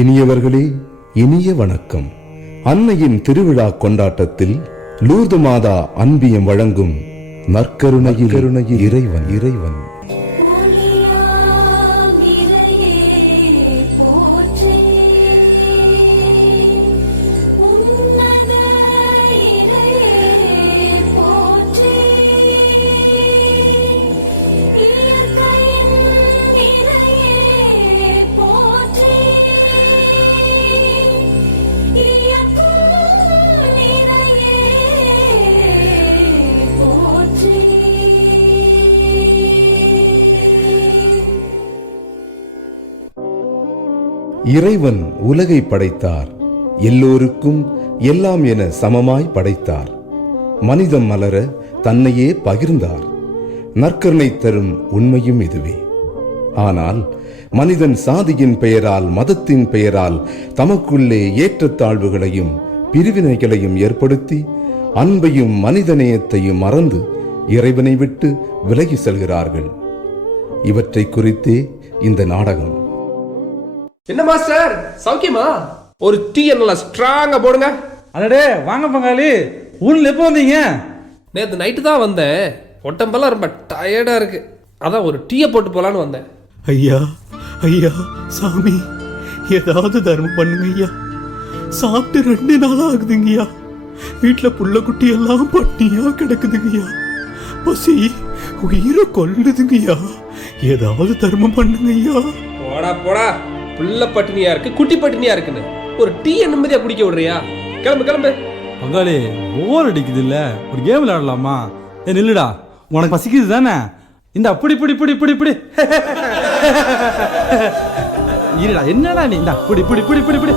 இனியவர்களே, இனிய வணக்கம். அன்னையின் திருவிழா கொண்டாட்டத்தில் லூர்து மாதா அன்பியம் வழங்கும் நற்கருணையில் இறைவன் இறைவன் இறைவன் உலகை படைத்தார். எல்லோருக்கும் எல்லாம் என சமமாய் படைத்தார். மனிதம் மலர தன்னையே பகிர்ந்தார். நற்கருணை தரும் உண்மையும் இதுவே. ஆனால் மனிதன் சாதியின் பெயரால், மதத்தின் பெயரால் தமக்குள்ளே ஏற்றத்தாழ்வுகளையும் பிரிவினைகளையும் ஏற்படுத்தி அன்பையும் மனிதநேயத்தையும் மறந்து இறைவனை விட்டு விலகி செல்கிறார்கள். இவற்றை குறித்தே இந்த நாடகம். என்ன மாஸ்டர், சௌக்கியமா? ஒரு டீ நல்லா ஸ்ட்ராங்கா போடுங்க. அடடே வாங்க பங்காளி, ஊர்ல எப்போ வந்தீங்க? நேற்று நைட்டு தான் வந்தேன். உடம்பெல்லாம் ரொம்ப டயர்டா இருக்கு, அதான் ஒரு டீயை போட்டு போலான்னு வந்தேன். ஐயா ஐயா சாமி, ஏதாவது தர்மம் பண்ணுங்க ஐயா. சாப்பிட்டு 2 நாள் ஆகுதுங்கய்யா. வீட்டுல புள்ள குட்டி எல்லாம் பட்டினியா கிடக்குதுங்கய்யா. பசி உயிரை கொல்லுதுங்கய்யா. ஏதாவது தர்மம் பண்ணுங்க ஐயா. போடா போடா, புள்ள பட்டினியா இருக்கு, குட்டி பட்டினியா இருக்குன்னு ஒரு டீ நிம்மதியா குடிக்க விடுறியா? கிளம்பு கிளம்பு. பங்காளி போர் அடிக்குது இல்ல, ஒரு கேம் விளையாடலாமா? நில்லுடா, உனக்கு பசிக்குது தானே? இந்த அப்படி இப்படி இப்படி இப்படி இப்படி இருடா, என்னடா நீ? இந்த அப்படி இப்படி இப்படி இப்படி இப்படி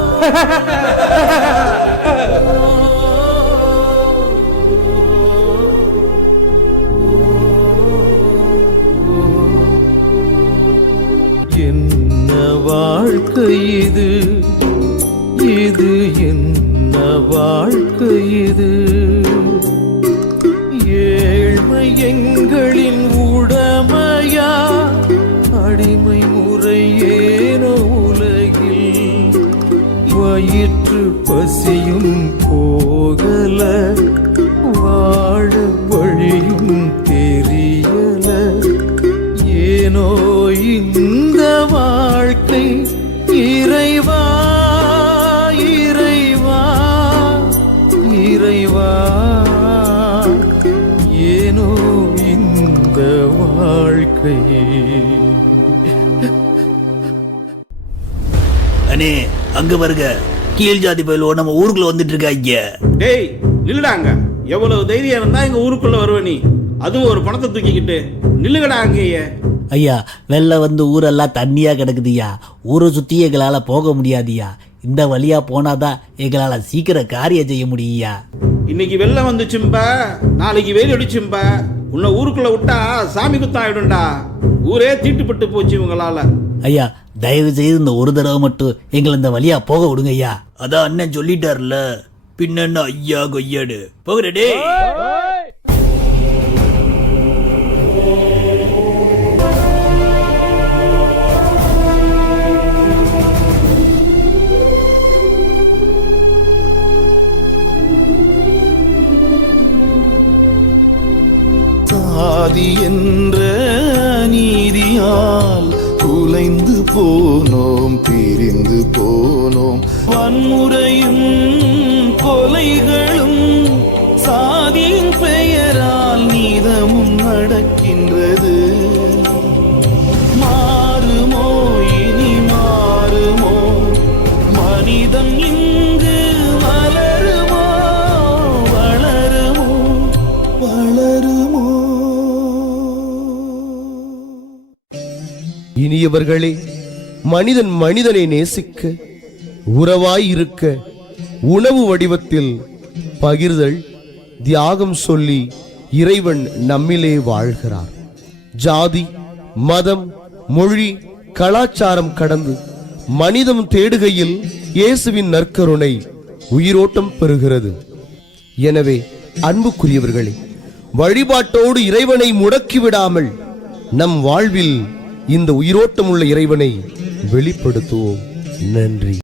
என்ன வாழ்க்கை இது, இது என்ன வாழ்க்கை இது? ஏழ்மை எங்களின் உடமையா, அடிமை முறையேனோ உலகில்? வயிற்று பசியும் போகல, வாழ வழியும் தெரியல. ஏனோ இந்த வாழ்க்கை இறைவா இறைவா இறைவா, ஏனோ இந்த வாழ்க்கை. அண்ணே அங்க வருக, கீழ் ஜாதி பயிலோ நம்ம ஊருக்குள்ள வந்துட்டு இருக்காங்க. டேய் நில்லுடாங்க, எவ்வளவு தைரியம் இருந்தா எங்க ஊருக்குள்ள வருவ நீ? அதுவும் ஒரு பணத்தை தூக்கிக்கிட்டு நில்லுகடா அங்கேயே. ஐயா, வெள்ளம் வந்து ஊரெல்லாம் தண்ணியா கிடக்குதுயா. ஊரை சுத்தி எங்களால போக முடியாதுயா. இந்த வழியா போனாதான் எங்களால சீக்கிரம் காரியம் செய்ய முடியா. இன்னைக்கு வெள்ளம் வந்துச்சும்ப, நாளைக்கு வெயில் அடிச்சும்ப. உன்னை ஊருக்குள்ள விட்டா சாமி குத்தாயிடும்டா. ஊரே தீட்டுப்பட்டு போச்சு உங்களால. ஐயா, தயவு செய்து இந்த ஒரு தடவை மட்டும் எங்களை இந்த வழியா போக விடுங்க ஐயா. அதான் அண்ணன் சொல்லிட்டார்ல, பின்ன ஐயா கொய்யாடு போகிறடே. சாதி என்ற நீதியால் குலைந்து போனோம், பிரிந்து போனோம். வன்முறையும் கொலைகளும் சாதியின் பெயரால் நீதமும் நடக்கின்றது. மாறுமோ இனி மாறுமோ? மனிதன் இங்கு மலருமோ வளருமோ வளருமோ? இனியவர்களே, மனிதன் மனிதனை நேசிக்க, உறவாய் இருக்க, உணவு வடிவத்தில் பகிர்தல், தியாகம் சொல்லி இறைவன் நம்மிலே வாழ்கிறார். ஜாதி, மதம், மொழி, கலாச்சாரம் கடந்து மனிதம் தேடுகையில் இயேசுவின் நற்கருணை உயிரோட்டம் பெறுகிறது. எனவே அன்புக்குரியவர்களே, வழிபாட்டோடு இறைவனை முடக்கிவிடாமல் நம் வாழ்வில் இந்த உயிரோட்டமுள்ள இறைவனை வெளிப்படுத்துவோம். நன்றி.